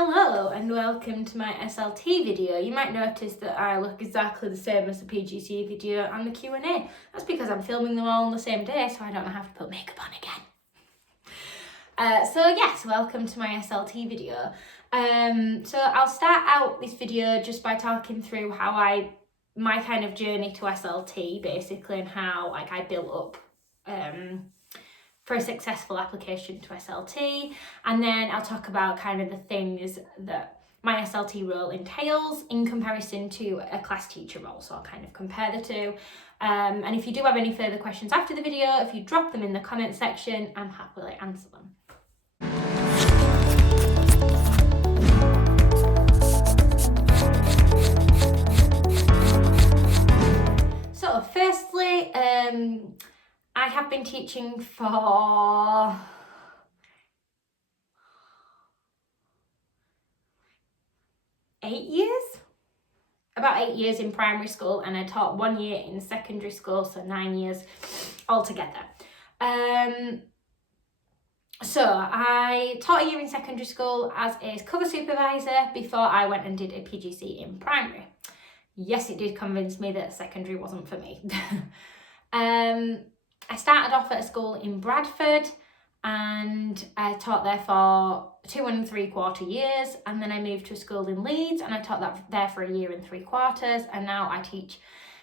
Hello and welcome to my SLT video. You might notice that I look exactly the same as the PGC video and the Q&A. That's because I'm filming them all on the same day, so I don't have to put makeup on again. Yes, welcome to my SLT video. So I'll start out this video just by talking through my kind of journey to SLT basically, and how I built up for a successful application to SLT, and then I'll talk about kind of the things that my SLT role entails in comparison to a class teacher role, so I'll kind of compare the two. And if you do have any further questions after the video, if you drop them in the comment section, I'm happily answer them. So firstly, I have been teaching for 8 years, about 8 years in primary school, and I taught 1 year in secondary school, so 9 years altogether. So I taught a year in secondary school as a cover supervisor before I went and did a PGC in primary. Yes, it did convince me that secondary wasn't for me. I started off at a school in Bradford and I taught there for 2 3/4 years, and then I moved to a school in Leeds and I taught there for 1 3/4 years, and now I teach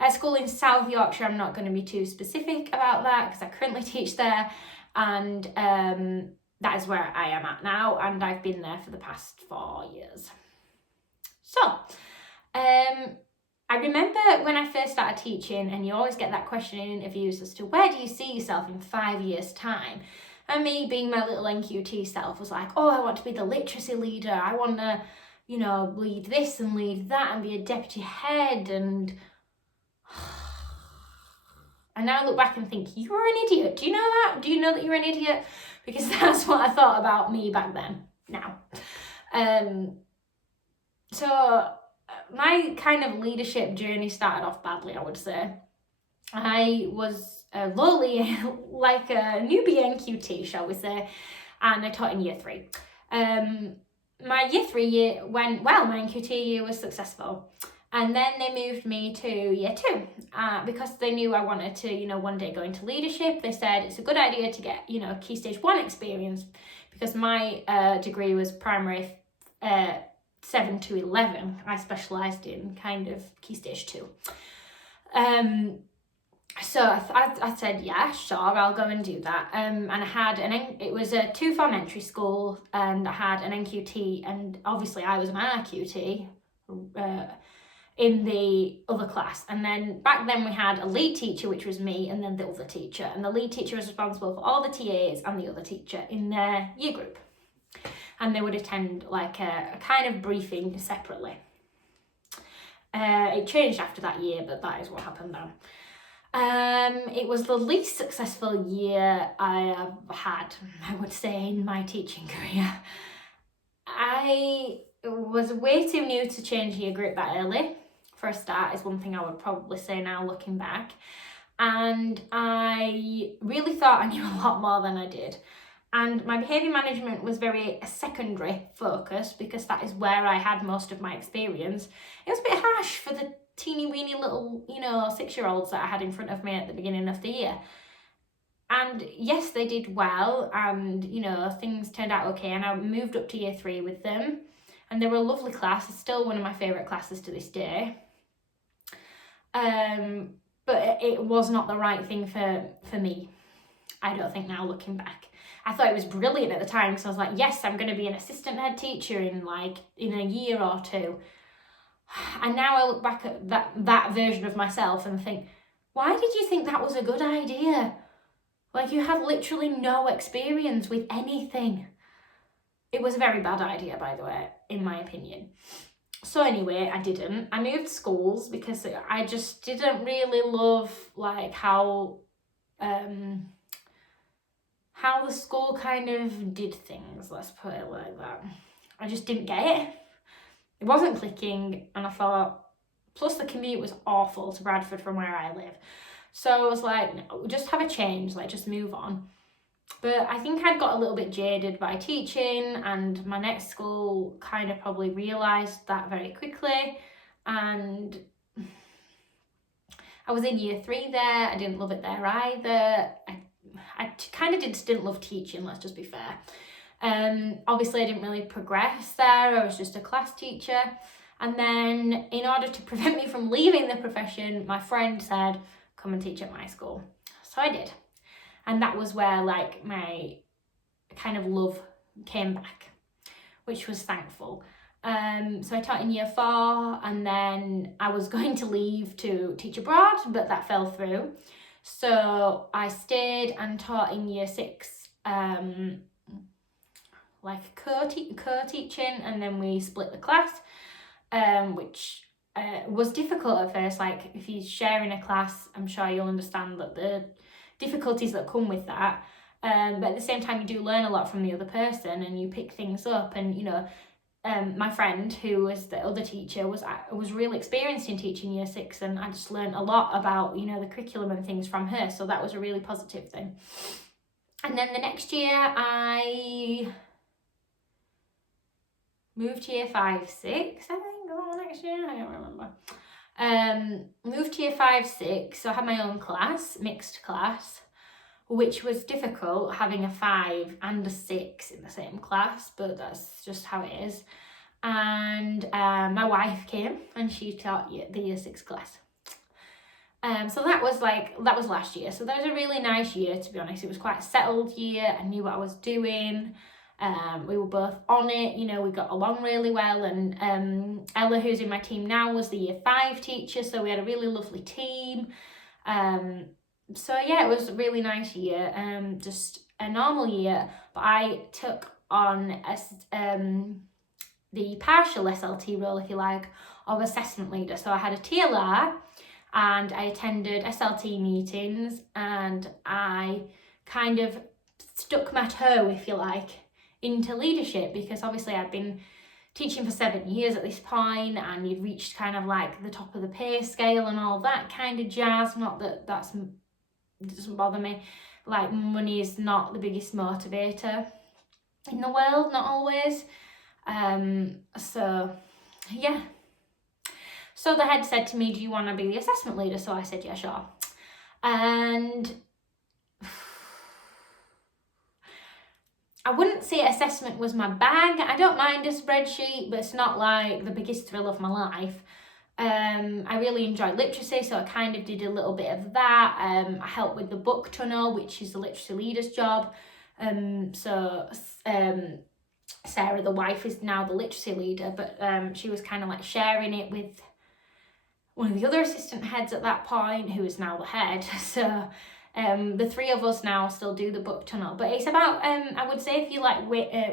at a school in South Yorkshire. I'm not going to be too specific about that because I currently teach there, and that is where I am at now, and I've been there for the past 4 years. So, I remember when I first started teaching, and you always get that question in interviews as to where do you see yourself in 5 years' time? And me, being my little NQT self, was like, oh, I want to be the literacy leader. I want to, lead this and lead that and be a deputy head. And now I look back and think, you were an idiot. Do you know that? Do you know that you're an idiot? Because that's what I thought about me back then. Now. So my kind of leadership journey started off badly, I would say. I was lowly, like a newbie NQT, shall we say, and I taught in year 3. My year 3 year went well, my NQT year was successful. And then they moved me to year 2 because they knew I wanted to, one day go into leadership. They said it's a good idea to get, Key Stage 1 experience, because my degree was primary 7 to 11. I specialised in kind of Key Stage 2. So I said, yeah, sure, I'll go and do that. And I had it was a 2-form entry school, and I had an NQT, and obviously I was an RQT in the other class. And then back then we had a lead teacher, which was me, and then the other teacher. And the lead teacher was responsible for all the TAs and the other teacher in their year group. And they would attend like a kind of briefing separately. It changed after that year, but that is what happened then. It was the least successful year I have had, I would say, in my teaching career. I was way too new to change year group that early, for a start, is one thing I would probably say now looking back. And I really thought I knew a lot more than I did. And my behaviour management was very secondary focused, because that is where I had most of my experience. It was a bit harsh for the teeny weeny little, 6-year-olds that I had in front of me at the beginning of the year. And yes, they did well, and, things turned out okay. And I moved up to year 3 with them, and they were a lovely class. It's still one of my favourite classes to this day. But it was not the right thing for me, I don't think, now looking back. I thought it was brilliant at the time, because I was like, yes, I'm going to be an assistant head teacher in a year or 2. And now I look back at that version of myself and think, why did you think that was a good idea? Like, you have literally no experience with anything. It was a very bad idea, by the way, in my opinion. So anyway, I didn't. I moved schools because I just didn't really love how the school kind of did things, let's put it like that. I just didn't get it. It wasn't clicking, and I thought, plus the commute was awful to Bradford from where I live. So I was like, no, just have a change, just move on. But I think I'd got a little bit jaded by teaching, and my next school kind of probably realised that very quickly. And I was in year 3 there. I didn't love it there either. I kind of didn't love teaching, let's just be fair. Obviously I didn't really progress there. I was just a class teacher. And then in order to prevent me from leaving the profession, my friend said, come and teach at my school. So I did. And that was where like my kind of love came back, which was thankful. So I taught in year 4, and then I was going to leave to teach abroad, but that fell through. So I stayed and taught in year 6, like co-teaching, and then we split the class, which was difficult at first. Like if you're sharing a class, I'm sure you'll understand that the difficulties that come with that. But at the same time, you do learn a lot from the other person, and you pick things up. And you know, my friend who was the other teacher was really experienced in teaching year 6, and I just learned a lot about, you know, the curriculum and things from her. So that was a really positive thing. And then the next year I moved to year 5, 6, I think, next year, I don't remember. Moved to year 5, 6, so I had my own class, mixed class, which was difficult, having a 5 and a 6 in the same class, but that's just how it is. And my wife came, and she taught the year 6 class. So that was last year. So that was a really nice year, to be honest. It was quite a settled year. I knew what I was doing. We were both on it, you know, we got along really well. And Ella, who's in my team now, was the year 5 teacher, so we had a really lovely team. So yeah, it was a really nice year, just a normal year, but I took on the partial SLT role, if you like, of assessment leader. So I had a TLR, and I attended SLT meetings, and I kind of stuck my toe, if you like, into leadership, because obviously I'd been teaching for 7 years at this point, and you'd reached kind of like the top of the pay scale and all that kind of jazz. Not that it doesn't bother me. Like, money is not the biggest motivator in the world, not always. So yeah. So the head said to me, do you want to be the assessment leader? So I said, yeah, sure. And I wouldn't say assessment was my bag. I don't mind a spreadsheet, but it's not like the biggest thrill of my life. I really enjoyed literacy, so I kind of did a little bit of that. I helped with the book tunnel, which is the literacy leader's job. Sarah, the wife, is now the literacy leader, but she was kind of like sharing it with one of the other assistant heads at that point, who is now the head. So the 3 of us now still do the book tunnel, but it's about, I would say, if you like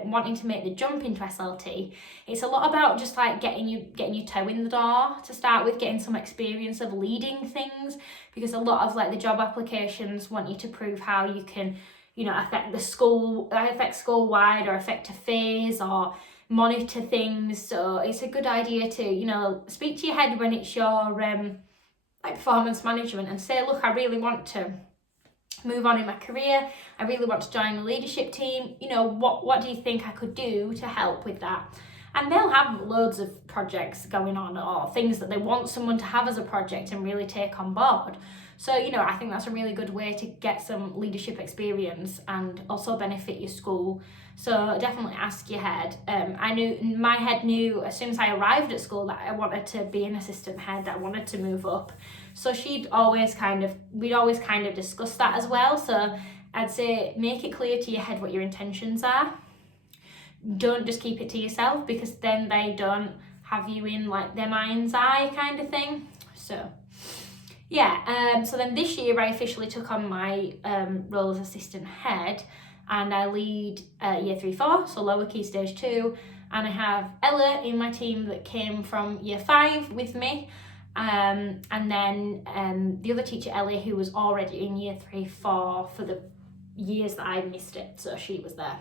wanting to make the jump into SLT, it's a lot about just like getting your toe in the door to start with, getting some experience of leading things, because a lot of like the job applications want you to prove how you can, you know, affect school-wide, or affect a phase, or monitor things. So it's a good idea to, you know, speak to your head when it's your like performance management, and say, look, I really want to move on in my career, I really want to join the leadership team, you know, what do you think I could do to help with that? And they'll have loads of projects going on, or things that they want someone to have as a project and really take on board. So, you know, I think that's a really good way to get some leadership experience and also benefit your school. So definitely ask your head. My head knew as soon as I arrived at school that I wanted to be an assistant head, I wanted to move up. So we'd always kind of discuss that as well. So I'd say, make it clear to your head what your intentions are. Don't just keep it to yourself, because then they don't have you in like their mind's eye kind of thing. So yeah, so then this year I officially took on my role as assistant head, and I lead year 3, 4, so lower key stage 2, and I have Ella in my team that came from year 5 with me, and then the other teacher, Ellie, who was already in year 3, 4 for the years that I missed it, so she was there.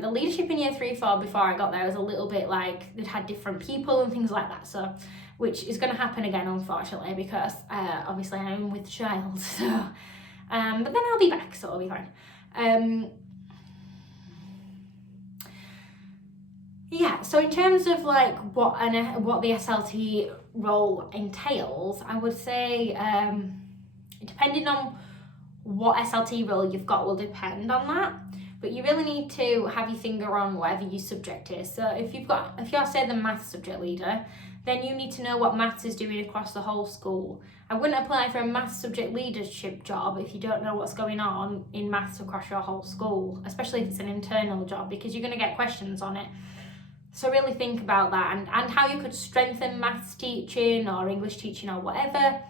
The leadership in year 3, 4 before I got there was a little bit like they'd had different people and things like that, so which is going to happen again, unfortunately, because obviously I'm with child. So but then I'll be back, so it'll be fine. Yeah, so in terms of like what the SLT role entails, I would say depending on what SLT role you've got will depend on that, but you really need to have your finger on whatever your subject is. So if you're say the maths subject leader, then you need to know what maths is doing across the whole school. I wouldn't apply for a maths subject leadership job if you don't know what's going on in maths across your whole school, especially if it's an internal job, because you're going to get questions on it. So really think about that and how you could strengthen maths teaching or English teaching or whatever.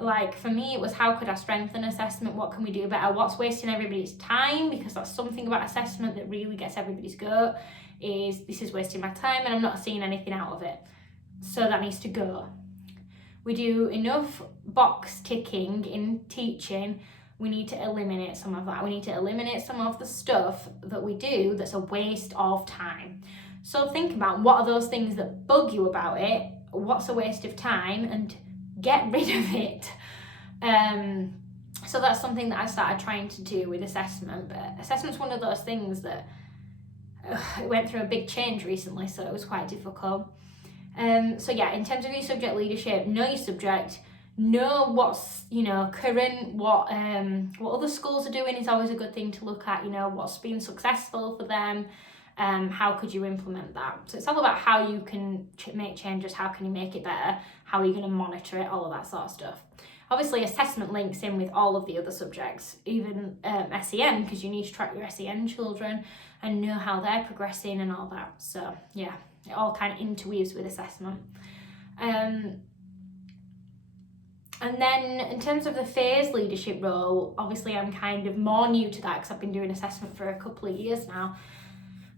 Like for me, it was how could I strengthen assessment? What can we do better? What's wasting everybody's time? Because that's something about assessment that really gets everybody's goat, is this is wasting my time and I'm not seeing anything out of it. So that needs to go. We do enough box ticking in teaching. We need to eliminate some of that. We need to eliminate some of the stuff that we do that's a waste of time. So think about what are those things that bug you about it, what's a waste of time, and get rid of it. So that's something that I started trying to do with assessment, but assessment's one of those things that it went through a big change recently, so it was quite difficult. So yeah, in terms of your subject leadership, know your subject, know what's current, what other schools are doing is always a good thing to look at. What's been successful for them. How could you implement that? So it's all about how you can make changes, how can you make it better, how are you going to monitor it, all of that sort of stuff. Obviously, assessment links in with all of the other subjects, even SEN, because you need to track your SEN children and know how they're progressing and all that. So yeah, it all kind of interweaves with assessment. And then in terms of the phase leadership role, obviously I'm kind of more new to that because I've been doing assessment for a couple of years now.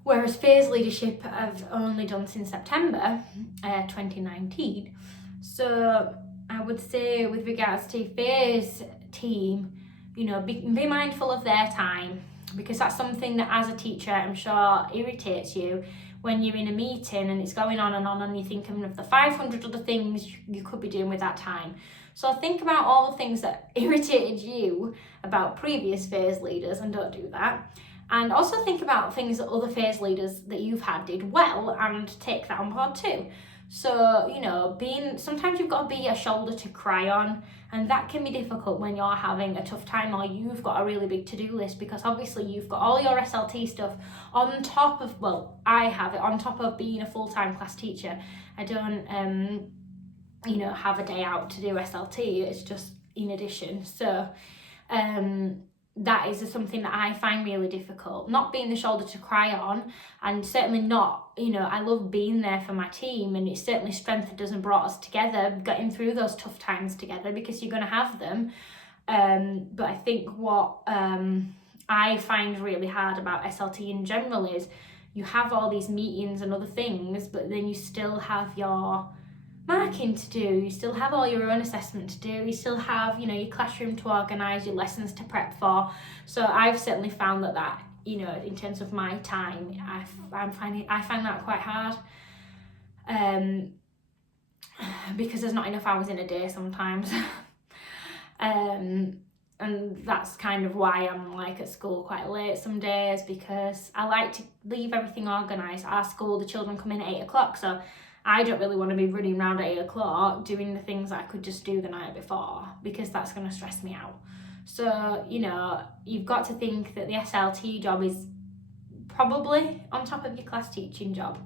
Whereas phase leadership I've only done since September 2019. So I would say with regards to phase team, be mindful of their time, because that's something that as a teacher I'm sure irritates you when you're in a meeting and it's going on and you're thinking of the 500 other things you could be doing with that time. So think about all the things that irritated you about previous phase leaders and don't do that. And also think about things that other phase leaders that you've had did well and take that on board too. So, sometimes you've got to be a shoulder to cry on, and that can be difficult when you're having a tough time or you've got a really big to-do list, because obviously you've got all your SLT stuff on top of, I have it on top of being a full-time class teacher. I don't, have a day out to do SLT, it's just in addition. So, that is something that I find really difficult, not being the shoulder to cry on, and certainly not, I love being there for my team, and it's certainly strengthened us and brought us together, getting through those tough times together, because you're going to have them. But I think what I find really hard about SLT in general is you have all these meetings and other things, but then you still have your marking to do, you still have all your own assessment to do, you still have your classroom to organise, your lessons to prep for. So I've certainly found that in terms of my time, I find that quite hard, because there's not enough hours in a day sometimes. And that's kind of why I'm at school quite late some days, because I like to leave everything organised. Our school, the children come in at 8 o'clock, so I don't really want to be running around at 8 o'clock doing the things that I could just do the night before, because that's going to stress me out. So, you've got to think that the SLT job is probably on top of your class teaching job.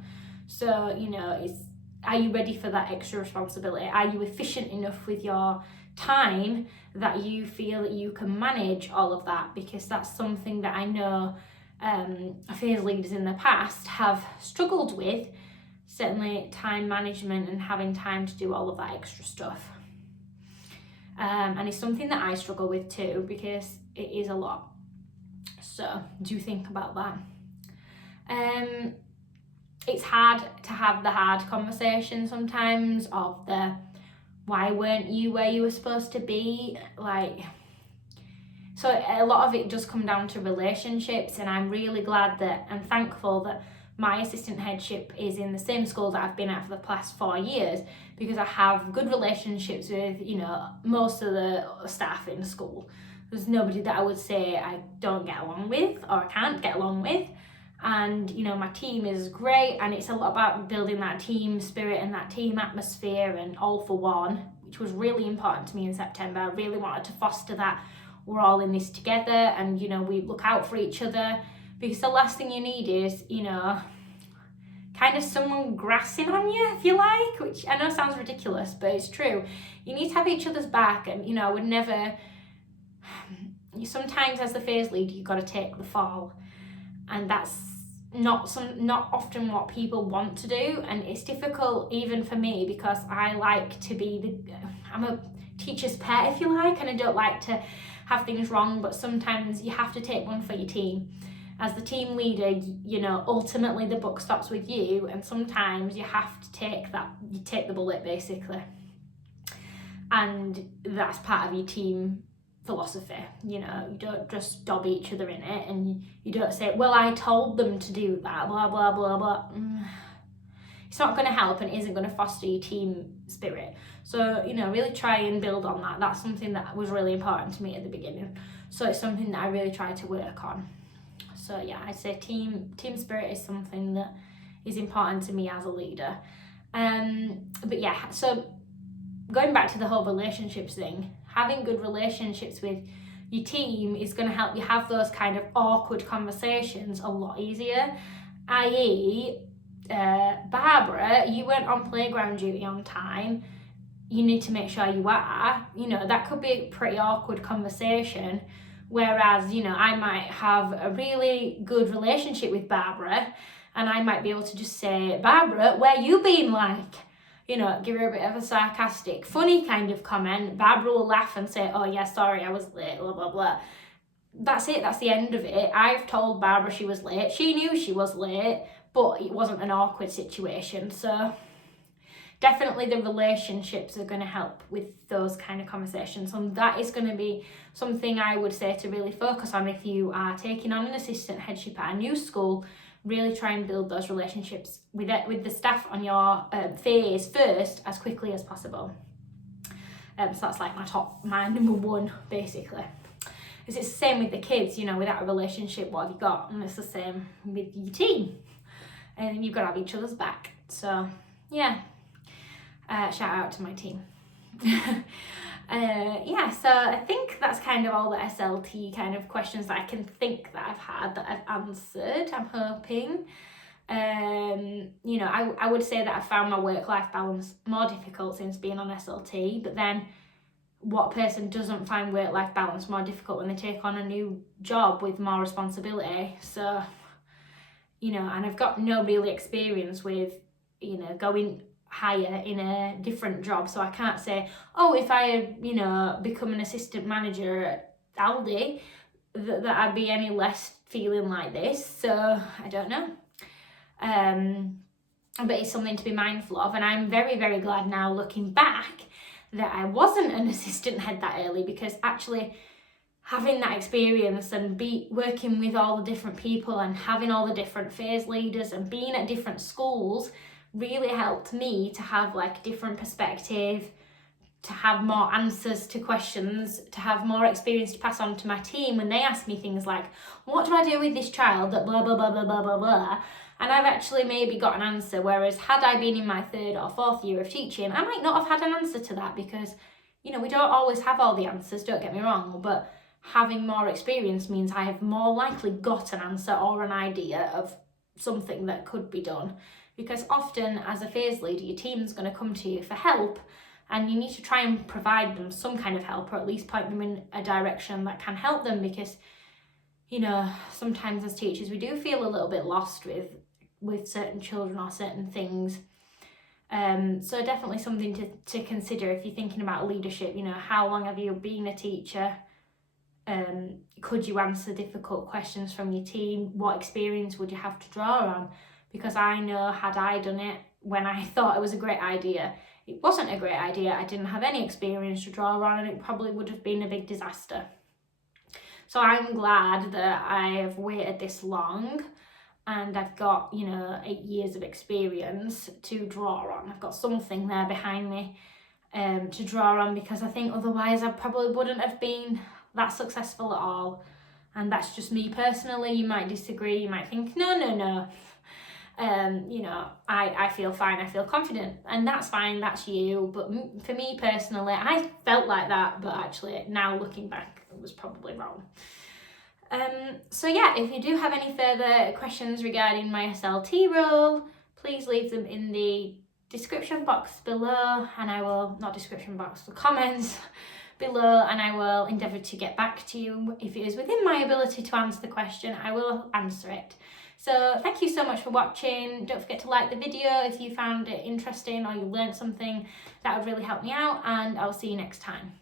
So, are you ready for that extra responsibility? Are you efficient enough with your time that you feel that you can manage all of that? Because that's something that I know phase leaders in the past have struggled with. Certainly time management and having time to do all of that extra stuff. And it's something that I struggle with too, because it is a lot. So do think about that. It's hard to have the hard conversation sometimes of the why weren't you where you were supposed to be? So a lot of it does come down to relationships, and I'm really glad and thankful that my assistant headship is in the same school that I've been at for the past 4 years, because I have good relationships with, most of the staff in the school. There's nobody that I would say I don't get along with or I can't get along with. And, you know, my team is great, and it's a lot about building that team spirit and that team atmosphere and all for one, which was really important to me in September. I really wanted to foster that we're all in this together, and, you know, we look out for each other, because the last thing you need is, you know, kind of someone grassing on you, if you like, which I know sounds ridiculous, but it's true. You need to have each other's back, and, you know, I would never, sometimes as the phase leader, you've got to take the fall, and that's not often what people want to do. And it's difficult even for me, because I like to be I'm a teacher's pet, if you like, and I don't like to have things wrong, but sometimes you have to take one for your team. As the team leader, you know, ultimately the buck stops with you, and sometimes you have to take the bullet, basically. And that's part of your team philosophy. You know, you don't just dob each other in it, and you don't say, well, I told them to do that, blah, blah, blah, blah. It's not going to help, and isn't going to foster your team spirit. So, you know, really try and build on that. That's something that was really important to me at the beginning. So it's something that I really try to work on. So yeah, I'd say team spirit is something that is important to me as a leader. But yeah, so going back to the whole relationships thing, having good relationships with your team is going to help you have those kind of awkward conversations a lot easier. i.e., Barbara, you weren't on playground duty on time. You need to make sure you are. You know, that could be a pretty awkward conversation. Whereas, you know, I might have a really good relationship with Barbara, and I might be able to just say, Barbara, where you been, like? You know, give her a bit of a sarcastic, funny kind of comment. Barbara will laugh and say, oh yeah, sorry, I was late, blah, blah, blah. That's it, that's the end of it. I've told Barbara she was late. She knew she was late, but it wasn't an awkward situation. So definitely the relationships are going to help with those kind of conversations, and that is going to be something I would say to really focus on if you are taking on an assistant headship at a new school. Really try and build those relationships with the staff on your phase first as quickly as possible. So that's like my number one, basically. It's the same with the kids, you know, without a relationship, what have you got? And it's the same with your team, and you've got to have each other's back. So yeah. Shout out to my team. Yeah, so I think that's kind of all the SLT kind of questions that I can think that I've had that I've answered, I'm hoping. You know, I would say that I found my work-life balance more difficult since being on SLT, but then what person doesn't find work-life balance more difficult when they take on a new job with more responsibility? So, you know, and I've got no real experience with, you know, going higher in a different job, so I can't say, oh, if I had, you know, become an assistant manager at Aldi, that I'd be any less feeling like this. So I don't know, but it's something to be mindful of, and I'm very, very glad now, looking back, that I wasn't an assistant head that early, because actually having that experience and working with all the different people and having all the different phase leaders and being at different schools really helped me to have like different perspective, to have more answers to questions, to have more experience to pass on to my team when they ask me things like, what do I do with this child that blah, blah, blah, blah, blah, blah, blah. And I've actually maybe got an answer, whereas had I been in my 3rd or 4th year of teaching, I might not have had an answer to that, because, you know, we don't always have all the answers, don't get me wrong, but having more experience means I have more likely got an answer or an idea of something that could be done. Because often as a phase leader, your team's going to come to you for help, and you need to try and provide them some kind of help, or at least point them in a direction that can help them, because, you know, sometimes as teachers we do feel a little bit lost with certain children or certain things. So definitely something to consider if you're thinking about leadership. You know, how long have you been a teacher? Could you answer difficult questions from your team? What experience would you have to draw on? Because I know, had I done it when I thought it was a great idea, it wasn't a great idea. I didn't have any experience to draw on, and it probably would have been a big disaster. So I'm glad that I have waited this long, and I've got, you know, 8 years of experience to draw on. I've got something there behind me to draw on, because I think otherwise I probably wouldn't have been that successful at all. And that's just me personally. You might disagree, you might think, no. You know, I feel fine, I feel confident, and that's fine, that's you. But for me personally, I felt like that, but actually now looking back, it was probably wrong. So yeah, if you do have any further questions regarding my SLT role, please leave them in the description box below, and I will, not description box, the comments below, and I will endeavour to get back to you. If it is within my ability to answer the question, I will answer it. So thank you so much for watching. Don't forget to like the video if you found it interesting or you learned something. That would really help me out, and I'll see you next time.